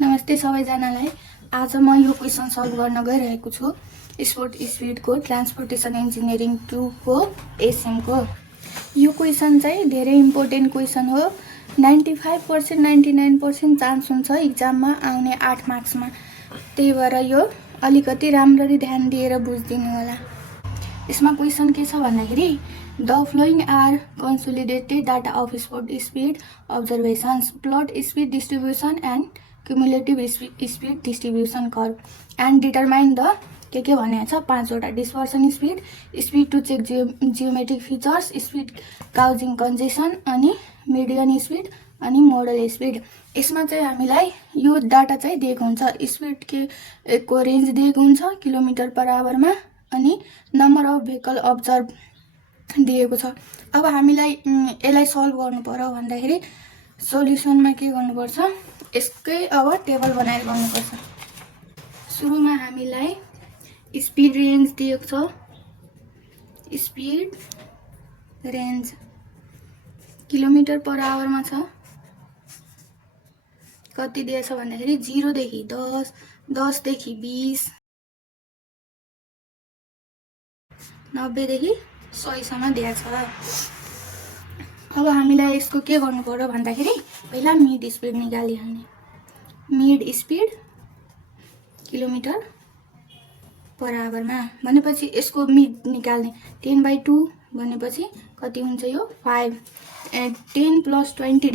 नमस्ते सबैजनालाई। आज म यो क्वेसन सल्भ गर्न गइरहेको छु स्पोर्ट स्पिडको ट्रान्सपोर्टेसन इन्जिनियरिङ 2 को एसएम को। यो क्वेसन चाहिँ धेरै इम्पोर्टेन्ट क्वेसन हो। 95% 99% चान्स हुन्छ एक्जाममा आउने 8 मार्क्समा। त्यही भएर यो अलिकति राम्ररी ध्यान दिएर बुझिदिनु होला। यसमा क्वेसन के छ भन्दाखेरि the following are consolidated data of spot speed observations plot speed distribution and cumulative speed distribution curve and determine the के भनेको छ 5 वटा dispersion speed to check geometric features speed causing congestion अनि मिडियन स्पिड अनि modal speed. यसमा चाहिँ हामीलाई यो डाटा चाहिँ दिएको हुन्छ स्पिड को रेन्ज दिएको हुन्छ किलोमिटर पर आवरमा अनि नम्बर अफ भेहिकल अब्जर्भ दिएको छ। अब हामीलाई यसलाई सल्भ गर्नु पर्यो भन्दाखेरि सोल्युसनमा के गर्नुपर्छ यसकै अब टेबल बनाएर गर्नुपर्छ। सुरुमा हामीलाई स्पिड रेन्ज दिएको छ स्पिड रेन्ज किलोमिटर पर आवरमा छ कति दिएछ भन्दाखेरि 0 देखि 10 10 देखि 20 90 देखि 100 सम्म दिएछ। अब हामीलाई यसको के गर्नु पर्यो भन्दाखेरि पहिला मिड स्पिड निकालिहाल्ने। मिड स्पिड किलोमिटर पर आवरमा भनेपछि यसको मिड निकाल्ने 10/2 भनेपछि कति हुन्छ यो 5 10 + 20 /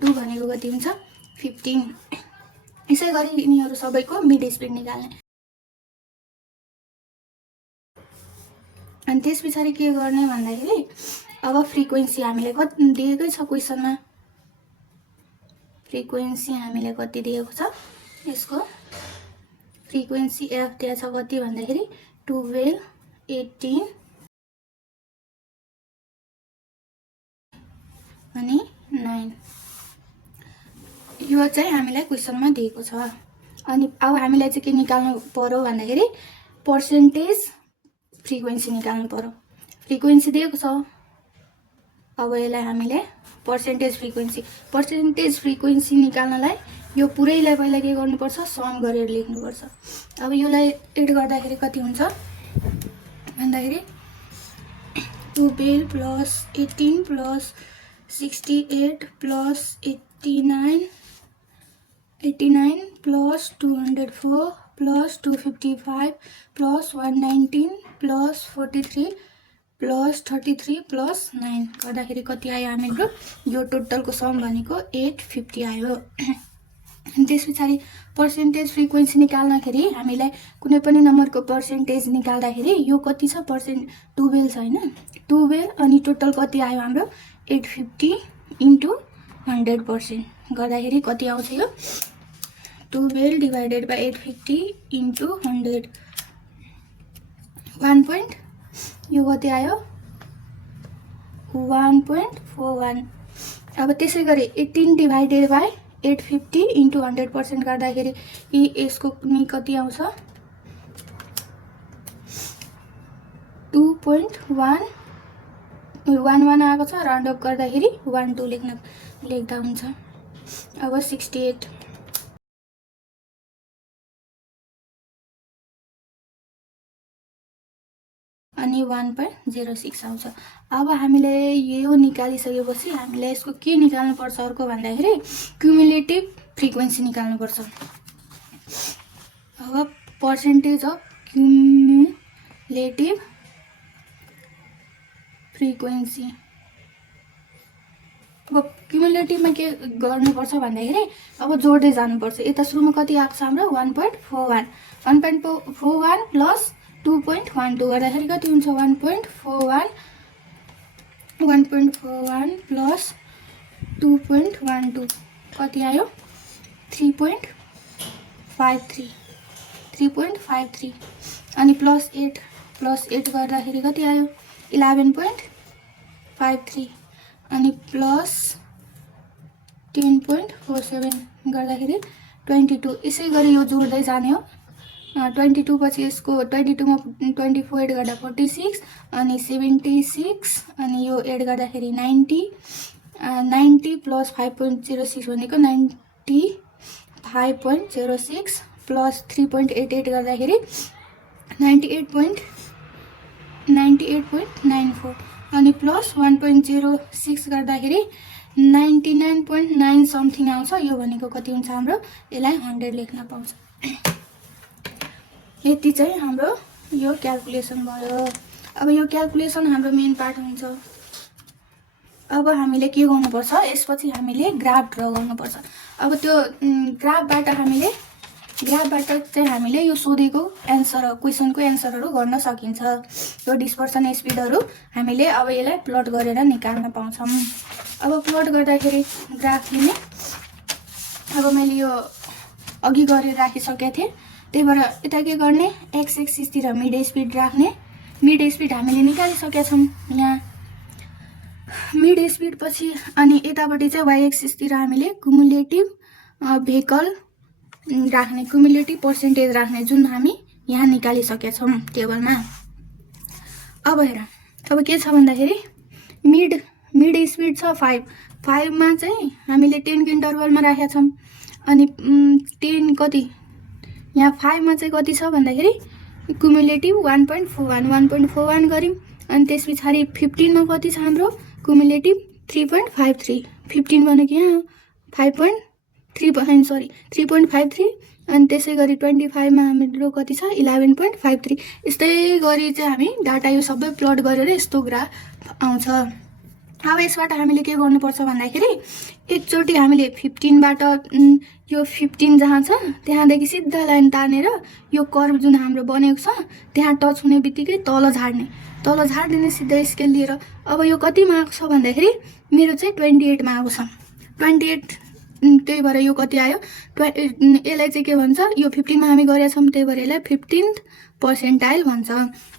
2 भनेको कति हुन्छ 15। यसै गरी यिनीहरू सबैको मिड स्पिड निकाल्ने। अनि त्यसपछि के गर्ने भन्दाखेरि अब फ्रिक्वेन्सी हामीले कति दिएकै छ क्वेसनमा फ्रिक्वेन्सी हामीले कति दिएको छ यसको फ्रिक्वेन्सी एफ दिएछ कति भन्दाखेरि 12 18 अनि 9 यो चाहिँ हामीलाई क्वेसनमा दिएको छ। अनि अब हामीलाई चाहिँ के निकाल्नु पर्यो भन्दाखेरि पर्सेन्टेज फ्रिक्वेन्सी निकाल्नु पर्यो। फ्रिक्वेन्सी दिएको छ अब यसलाई हामीले पर्सेन्टेज फ्रिक्वेन्सी निकाल्नलाई यो पुरैलाई पहिला के गर्नुपर्छ सम गरेर लेख्नुपर्छ। अब योलाई एड गर्दाखेरि कति हुन्छ भन्दाखेरि 12 + 18 + 68 + 89 + 204 + 255 + 119 + 43 + 33 + 9 गर्दाखेरि कति आयो हाम्रो यो टोटलको सम भनेको 850 आयो। अनि त्यसपछि पर्सेन्टेज फ्रिक्वेन्सी निकाल्दाखेरि हामीलाई कुनै पनि नम्बरको पर्सेन्टेज निकाल्दाखेरि यो कति छ 12 छ हैन 12 अनि टोटल कति आयो हाम्रो 850 × 100% गर्दाखेरि कति आउँछ यो 12 / 850 × 100 1. यो कति आयो 1.41। अब त्यसै गरी 18 / 850 × 100% गर्दाखेरि यसको कति आउँछ 2.1 11 आएको छ राउन्ड अप गर्दाखेरि 12 लेख्दा हुन्छ। अब 68 अनि 1.06 आउँछ। अब हामीले यो निकालिसकेपछि हामीले यसको के निकाल्नु पर्छ अर्को भन्दाखेरि क्युमुलेटिभ फ्रिक्वेन्सी निकाल्नु पर्छ। अब पर्सेन्टेज अफ क्युमुलेटिभ फ्रिक्वेन्सी अब क्युमुलेटिभमा के गर्नुपर्छ भन्दाखेरि अब जोड्दै जानुपर्छ। यता सुरुमा कति आएको छ हाम्रो 1.41 + 2.12 गर्दाखेरि कति हुन्छ 1.41 + 2.12 कति आयो 3.53 अनि +8 गर्दाखेरि कति आयो 11.53 अनि +10.47 गर्दाखेरि 22। यसै गरी यो जोड्दै जाने हो 22 पछि यसको 22 मा 24 एड गर्दा 46 अनि 76 अनि यो एड गर्दाखेरि 90 90 + 5.06 भनेको 95 5.06 प्लस 3.88 गर्दाखेरि 98.94 अनि प्लस 1.06 गर्दाखेरि 99.9 समथिङ आउँछ। यो भनेको कति हुन्छ हाम्रो, यसलाई 100 लेख्न पाउँछ। यति चाहिँ हाम्रो यो क्याल्कुलेसन भयो। अब यो क्याल्कुलेसन हाम्रो मेन पार्ट हुन्छ। अब हामीले के गर्नुपर्छ, यसपछि हामीले ग्राफ ड्र गर्नुपर्छ। अब त्यो ग्राफबाट चाहिँ हामीले यो सोधेको एन्सर, क्वेसनको एन्सरहरू गर्न सकिन्छ। यो डिस्पर्सन स्पिडहरू हामीले अब यसलाई प्लट गरेर निकाल्न पाउँछौँ। अब प्लट गर्दाखेरि ग्राफ लिने, अब मैले यो अघि गरेर राखिसकेको थिएँ, त्यही भएर यता के गर्ने, एक्स एक्सिसतिर मिड स्पिड राख्ने। मिड स्पिड हामीले निकालिसकेका छौँ यहाँ मिड स्पिड पछि, अनि यतापट्टि चाहिँ वाइ एक्सिसतिर हामीले कुमुलेटिभ भेहिकल राख्ने, कुमुलेटिभ पर्सेन्टेज राख्ने, जुन हामी यहाँ निकालिसकेका छौँ टेबलमा। अब हेर, अब के छ भन्दाखेरि मिड स्पिड छ 5 मा चाहिँ हामीले 10 को इन्टरभलमा राखेका छौँ। अनि 10 कति, यहाँ 5 मा चाहिँ कति छ भन्दाखेरि कुमुलेटिभ 1.41 गऱ्यौँ। अनि त्यस पछाडि 15 मा कति छ हाम्रो कुमुलेटिभ 3.53, 15 भनेको यहाँ 3.53। अनि त्यसै गरी 25 मा हाम्रो कति छ 11.53। यस्तै गरी चाहिँ हामी डाटा यो सबै प्लट गरेर यस्तो ग्राफ आउँछ। अब यसबाट हामीले के गर्नुपर्छ भन्दाखेरि एकचोटि हामीले 15बाट यो 15 जहाँ छ त्यहाँदेखि सिधा लाइन तानेर यो कर्भ जुन हाम्रो बनेको छ त्यहाँ टच हुने बित्तिकै तल झार्दिने सिधा स्केल लिएर। अब यो कतिमा आएको छ भन्दाखेरि मेरो चाहिँ 28 मा आएको छ, 28। त्यही भएर यो कति आयो, यसलाई चाहिँ के भन्छ, यो 15 मा हामी गरेका छौँ, त्यही भएर यसलाई 15th पर्सेन्टाइल भन्छ।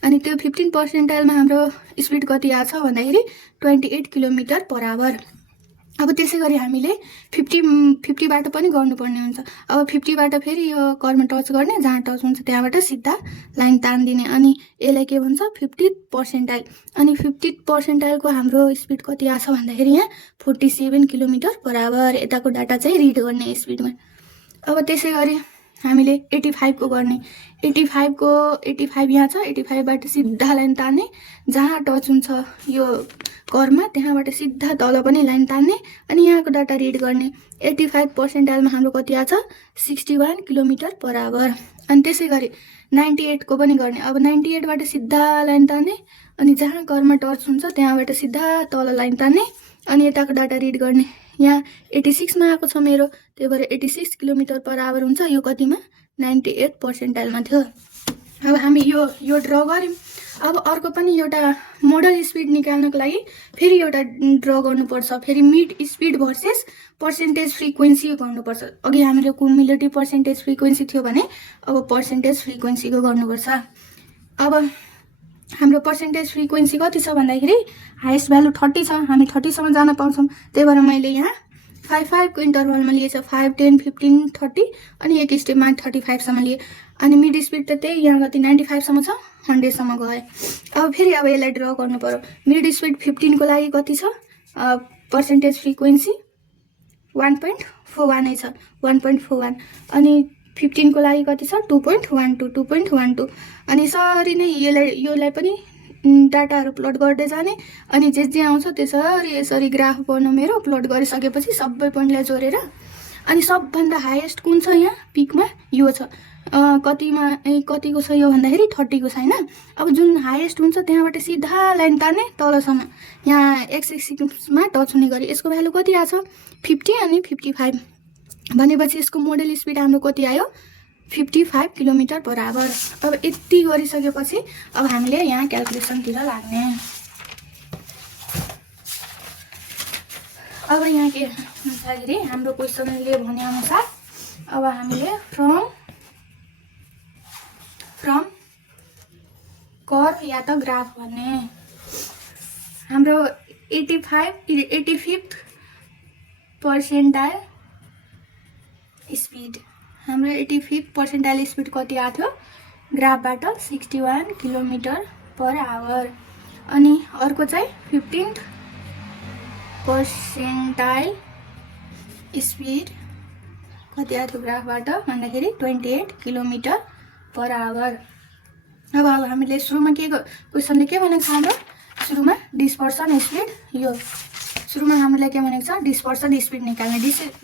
अनि त्यो 15 पर्सेन्टाइलमा हाम्रो स्पिड कति आएको छ भन्दाखेरि 28 किलोमिटर पर आवर। अब त्यसै गरी हामीले 50बाट पनि गर्नुपर्ने हुन्छ। अब 50बाट फेरि यो कर्भमा टच गर्ने, जहाँ टच हुन्छ त्यहाँबाट सिधा लाइन तानिदिने, अनि यसलाई के भन्छ 50th पर्सेन्टाइल। अनि 50th पर्सेन्टाइलको हाम्रो स्पिड कति आछ भन्दाखेरि यहाँ 47 किलोमिटर पर आवर। यताको डाटा चाहिँ रिड गर्ने स्पिडमा। अब त्यसै गरी हामीले 85 को गर्ने, 85 यहाँ छ, 85बाट सिधा लाइन तान्ने, जहाँ टच हुन्छ यो कर्भमा त्यहाँबाट सिधा तल पनि लाइन तान्ने, अनि यहाँको डाटा रिड गर्ने। 85 पर्सेन्टाइलमा हाम्रो कति आछ 61 किलोमिटर पर आवर। अनि त्यसै गरी 98 को पनि गर्ने। अब 98बाट सिधा लाइन तान्ने, अनि जहाँ कर्भमा टच हुन्छ त्यहाँबाट सिधा तल लाइन तान्ने, अनि यताको डाटा रिड गर्ने। यहाँ 86 मा आएको छ मेरो, त्यही भएर 86 किलोमिटर पर आवर हुन्छ। यो कतिमा 98 पर्सेन्टाइलमा थियो। अब हामी यो ड्र गऱ्यौँ। अब अर्को पनि एउटा मोडल स्पिड निकाल्नको लागि फेरि एउटा ड्र गर्नुपर्छ। फेरि mid speed versus percentage frequency गर्नुपर्छ। अघि हामीले कुमुलेटिभ पर्सेन्टेज फ्रिक्वेन्सी थियो भने अब पर्सेन्टेज फ्रिक्वेन्सीको गर्नुपर्छ। अब हाम्रो पर्सेन्टेज फ्रिक्वेन्सी कति छ भन्दाखेरि हाइएस्ट भ्यालु 30 छ, हामी 30 सम्म जान पाउँछौँ। त्यही भएर मैले यहाँ 5 को इन्टरभलमा लिएछ, 5, 10, 15, 30, अनि एक स्टेपमा 35 सम्म लिए। अनि मिड स्पिड त त्यही यहाँ कति 95 सम्म छ, 100 सम्म गए। अब फेरि अब यसलाई ड्र गर्नु पर्यो। मिड स्पिड 15 को लागि कति छ, पर्सेन्टेज फ्रिक्वेन्सी 1.41 छ, 1.41। अनि 15 को लागि कति छ 2.12। अनि यसरी नै योलाई पनि डाटाहरू प्लट गर्दै जाने, अनि जे आउँछ त्यसरी यसरी ग्राफ बन्नु मेरो। प्लट गरिसकेपछि सबै पोइन्टलाई जोडेर, अनि सबभन्दा हाइएस्ट कुन छ यहाँ पिकमा यो छ, कतिको छ यो भन्दाखेरि 30 को छैन। अब जुन हाइएस्ट हुन्छ त्यहाँबाट सिधा लाइन तान्ने तलसम्म, यहाँ एक्स एक्सिसमा टच हुने गरी। यसको भ्यालु कति आछ 50 अनि 55 भनेपछि यसको मोडल स्पिड हाम्रो कति आयो 55 किलोमिटर पर आवर। अब यति गरिसकेपछि अब हामीले यहाँ क्याल्कुलेसनतिर लाग्ने। अब यहाँ के भन्दाखेरि हाम्रो क्वेसनले भने अनुसार अब हामीले फ्रम कर्भ या त ग्राफ भन्ने। हाम्रो 85th पर्सेन्टाइल स्पिड, हाम्रो 85th पर्सेन्टाइल स्पिड कति आएको थियो ग्राफबाट 61 किलोमिटर पर आवर। अनि अर्को चाहिँ 15th पर्सेन्टाइल स्पिड कति आएको थियो ग्राफबाट भन्दाखेरि 28 किलोमिटर पर आवर। अब हामीले सुरुमा के क्वेसनले के भनेको छ हाम्रो सुरुमा डिस्पर्सन स्पिड यो सुरुमा हामीलाई के भनेको छ डिस्पर्सन स्पिड निकाल्ने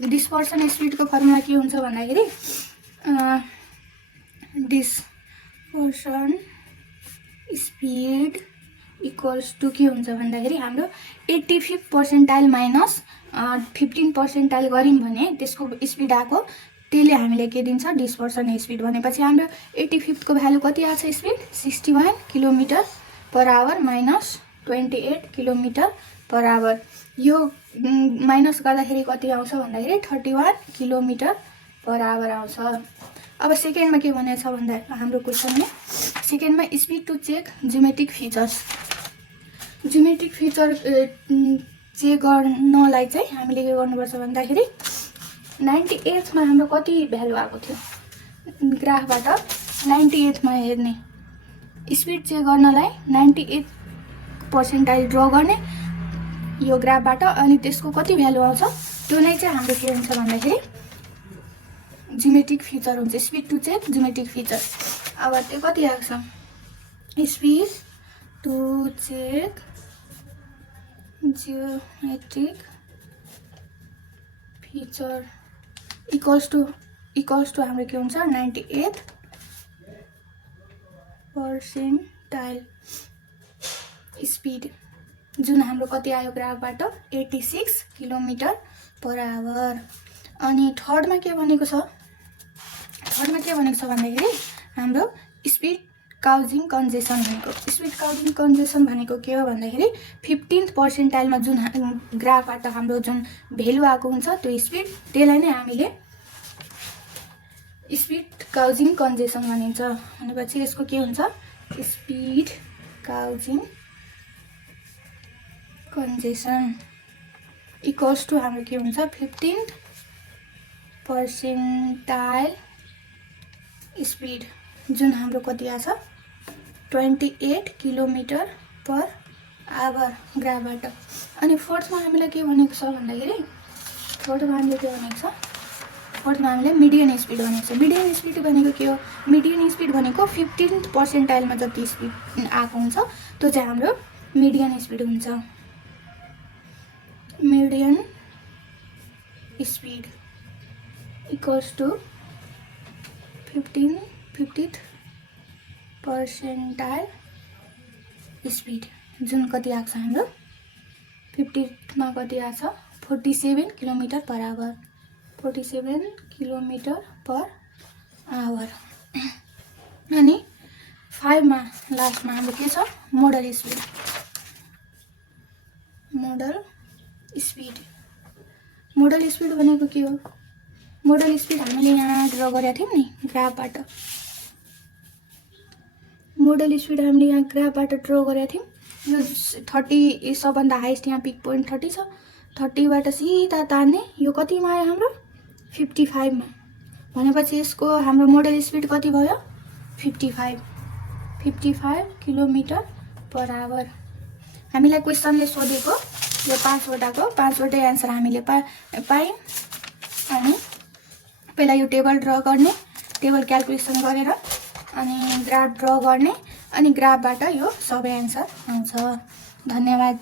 डिस्पर्सन स्पिडको फर्मुला के हुन्छ भन्दाखेरि डिस्पर्सन स्पिड इक्वल्स टु के हुन्छ भन्दाखेरि हाम्रो 85 पर्सेन्टाइल माइनस 15 पर्सेन्टाइल गऱ्यौँ भने त्यसको स्पिड आएको त्यसले हामीले के दिन्छ डिस्पर्सन स्पिड भनेपछि हाम्रो 85 को भ्यालु कति आएको छ speed 61 kilometre per hour minus 28 kilometre per hour. यो माइनस गर्दाखेरि कति आउँछ भन्दाखेरि 31 किलोमिटर पर आवर आउँछ। अब सेकेन्डमा के भनेको छ भन्दा हाम्रो क्वेसनले सेकेन्डमा speed to check geometric features geometric feature check गर्नलाई चाहिँ हामीले के गर्नुपर्छ भन्दाखेरि 98 मा हाम्रो कति भ्यालु आएको थियो ग्राफबाट 98 मा हेर्ने स्पिड चेक गर्नलाई 98 पर्सेन्टाइल ड्र गर्ने यो ग्राफबाट अनि त्यसको कति भ्यालु आउँछ त्यो नै चाहिँ हाम्रो के हुन्छ भन्दाखेरि जियोमेट्रिक फिचर हुन्छ speed to check geometric feature. अब त्यो कति आएको छ speed to check geometric feature equals to हाम्रो के हुन्छ 98 पर्सेन्टाइल स्पिड जुन हाम्रो कति आयो ग्राफबाट 86 किलोमिटर पर आवर। अनि थर्डमा के भनेको छ भन्दाखेरि हाम्रो स्पिड काउजिङ कन्जेसन भनेको स्पिड काउजिङ कन्जेसन भनेको के हो भन्दाखेरि 15th पर्सेन्टाइलमा जुन ग्राफबाट हाम्रो जुन भ्यालु आएको हुन्छ त्यो स्पिड त्यसलाई नै हामीले स्पिड काउजिङ कन्जेसन भनिन्छ। भनेपछि यसको के हुन्छ speed causing congestion equals to हाम्रो के हुन्छ 15th पर्सेन्टाइल स्पिड जुन हाम्रो कति आछ 28 किलोमिटर पर आवर ग्राफबाट। अनि फोर्थमा हामीलाई के भनेको छ भन्दाखेरि फोर्थमा हामीले मिडियन स्पिड भनेको छ। मिडियन स्पिड भनेको के हो मिडियन स्पिड भनेको 15th पर्सेन्टाइलमा जति स्पिड आएको हुन्छ त्यो चाहिँ हाम्रो मिडियन स्पिड हुन्छ। Median speed equals to 50th percentile speed जुन कति आएको छ हाम्रो 50 मा कति आएको छ 47 kilometre per hour 47 kilometre per hour. अनि 5 मा लास्टमा हाम्रो के छ मोडल स्पिड मोडल स्पिड भनेको के हो मोडल स्पिड हामीले यहाँ ड्र गरेका थियौँ नि ग्राफबाट मोडल स्पिड हामीले यहाँ ग्राफबाट ड्र गरेका थियौँ। यो 30 सबभन्दा हाइस्ट यहाँ पिक पोइन्ट 30 छ 30 बाट सिधा तान्ने यो कतिमा आयो हाम्रो 55 मा भनेपछि यसको हाम्रो मोडल स्पिड कति भयो 55 किलोमिटर पर आवर। हामीलाई क्वेसनले सोधेको यो 5वटै एन्सर हामीले पायौँ। अनि पहिला यो टेबल ड्र गर्ने टेबल क्याल्कुलेसन गरेर अनि ग्राफ ड्र गर्ने अनि ग्राफबाट यो सबै एन्सर आउँछ। धन्यवाद।